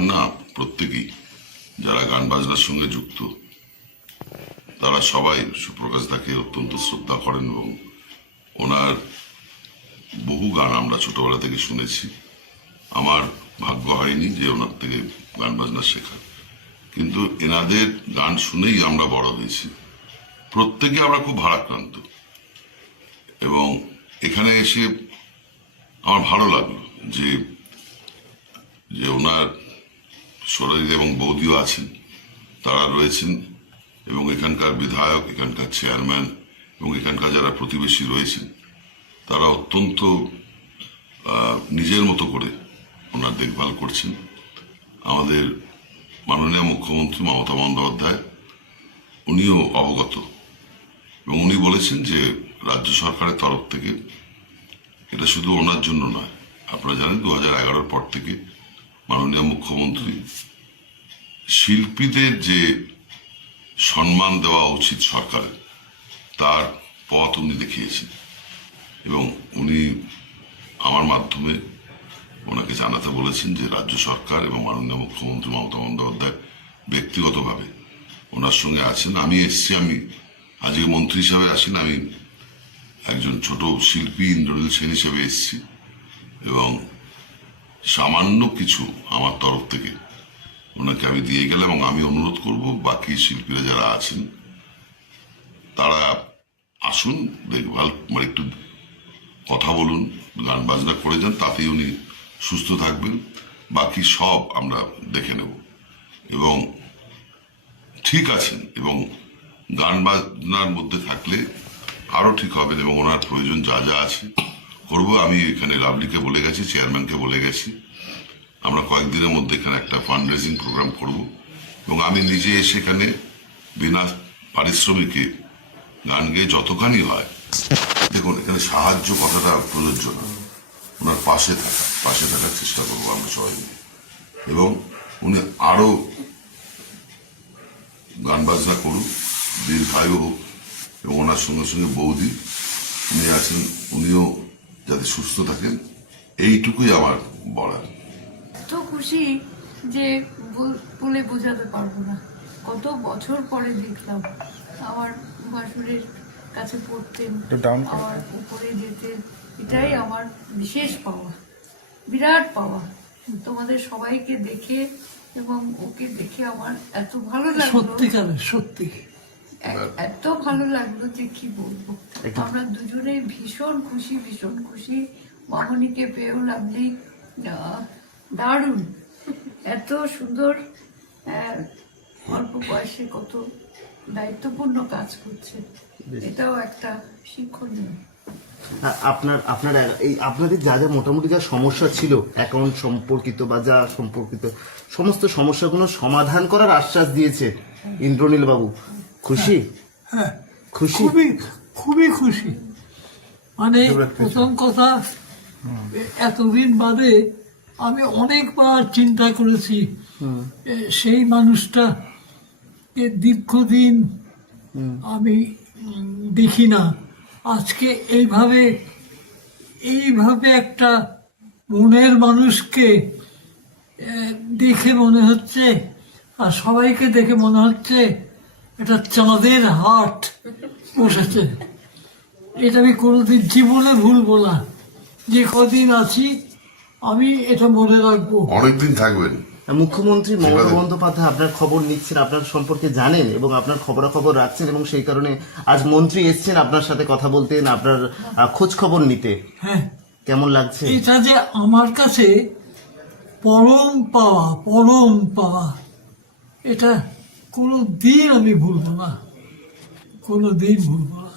না প্রত্যেকেই যারা গান বাজনার সঙ্গে যুক্ত, তারা সবাই সুপ্রকাশ দাকে অত্যন্ত শ্রদ্ধা করেন এবং ওনার বহু গান আমরা ছোটবেলা থেকে শুনেছি। আমার ভাগ্য হয়নি যে ওনার থেকে গান বাজনা শেখার কিন্তু এনাদের গান শুনেই আমরা বড় হয়েছি। প্রত্যেকে আমরা খুব ভারাক্রান্ত। এবং এখানে এসে আমার ভালো লাগল যে যে ওনার শরীর এবং বৌদিও আছেন। তারা রয়েছেন এবং এখানকার বিধায়ক, এখানকার চেয়ারম্যান এবং এখানকার যারা প্রতিবেশী রয়েছেন, তারা অত্যন্ত নিজের মতো করে ওনার দেখভাল করছেন। আমাদের মাননীয় মুখ্যমন্ত্রী মমতা বন্দ্যোপাধ্যায়, উনিও অবগত এবং উনি বলেছেন যে রাজ্য সরকারের তরফ থেকে এটা শুধু ওনার জন্য নয়, আপনারা জানেন দু হাজার পর থেকে মাননীয় মুখ্যমন্ত্রী শিল্পীদের যে সম্মান দেওয়া উচিত সরকারের তার পথ উনি দেখিয়েছেন। এবং উনি আমার মাধ্যমে ওনাকে জানাতে বলেছেন যে রাজ্য সরকার এবং মাননীয় মুখ্যমন্ত্রী মমতা বন্দ্যোপাধ্যায় ব্যক্তিগতভাবে ওনার সঙ্গে আছেন। আমি এসছি, আমি আজকে মন্ত্রী হিসাবে আসেন, আমি একজন ছোট শিল্পী ইন্দ্রনীল সেন হিসেবে এসছি। এবং সামান্য কিছু আমার তরফ থেকে ওনাকে আমি দিয়ে গেলাম এবং আমি অনুরোধ করব বাকি শিল্পীরা যারা আছেন, তারা আসুন, দেখভাল মানে একটু কথা বলুন, গান বাজনা করে যান, তাতেই উনি সুস্থ থাকবেন। বাকি সব আমরা দেখে নেব। এবং ঠিক আছেন এবং গান বাজনার মধ্যে থাকলে আরও ঠিক হবেন এবং ওনার প্রয়োজন যা যা আছে করব। আমি এখানে লাভলিকে বলে গেছি, চেয়ারম্যানকে বলে গেছি। আমরা কয়েকদিনের মধ্যে এখানে একটা ফান্ড রেজিং প্রোগ্রাম করব। এবং আমি নিজে এসে এখানে বিনা পারিশ্রমিকে গান গেয়ে যতখানি হয়, দেখুন, এখানে সাহায্য কথাটা প্রযোজ্য না। ওনার পাশে থাকা পাশে থাকার চেষ্টা করব আমরা সবাই মিলে। এবং উনি আরও গান বাজনা করুন দীর্ঘায়ু হোক, এবং ওনার সঙ্গে সঙ্গে বৌদি উনি আছেন, উনিও যাতে সুস্থ থাকেন, এইটুকুই আমার বলার। খুশি যে বল- বলে বোঝাতে পারব না। কত বছর পরে দেখলাম আমার বাসুরের কাছে পড়তেন। আমার উপরে যেতেন এটাই আমার বিশেষ পাওয়া বিরাট পাওয়া। তোমাদের সবাইকে দেখে এবং ওকে দেখে আমার এত ভালো লাগল। সত্যি এত ভালো লাগল যে কি বলব। আমরা দুজনেই ভীষণ খুশি ভীষণ খুশি। মামনিকে পেয়েও লাভলি আহ, দারুণ। এত সুন্দর অল্প বয়সে কত দায়িত্বপূর্ণ কাজ করছে। এটাও একটা শিক্ষণীয়। আপনার আপনার এই আপনাদের যা যা মোটামুটি যা সমস্যা ছিল অ্যাকাউন্ট সম্পর্কিত বা যা সম্পর্কিত সমস্ত সমস্যাগুলো সমাধান করার আশ্বাস দিয়েছে ইন্দ্রনীল বাবু। খুশি? হ্যাঁ খুশি? খুবই খুবই খুশি। মানে প্রথম কথা এতদিন বাদে আমি অনেকবার চিন্তা করেছি সেই মানুষটা দীর্ঘদিন আমি দেখি না। আজকে এইভাবে এইভাবে একটা মনের মানুষকে দেখে মনে হচ্ছে আর সবাইকে দেখে মনে হচ্ছে এটা চাঁদের হাট বসেছে। এটা আমি কোনোদিন জীবনে ভুলবো না। যে কদিন আছি আমি এটা মনে রাখব। অনেকদিন থাকবেন। মুখ্যমন্ত্রী মমতা বন্দ্যোপাধ্যায় আপনার খবর নিচ্ছেন আপনার সম্পর্কে জানেন এবং আপনার খবরাখবর রাখছেন এবং সেই কারণে আজ মন্ত্রী এসছেন আপনার সাথে কথা বলতেন আপনার খোঁজ খবর নিতে। হ্যাঁ। কেমন লাগছে? এটা যে আমার কাছে পরম পাওয়া পরম পাওয়া এটা কোনো দিন আমি ভুলবো না। কোনো দিন ভুলবো না।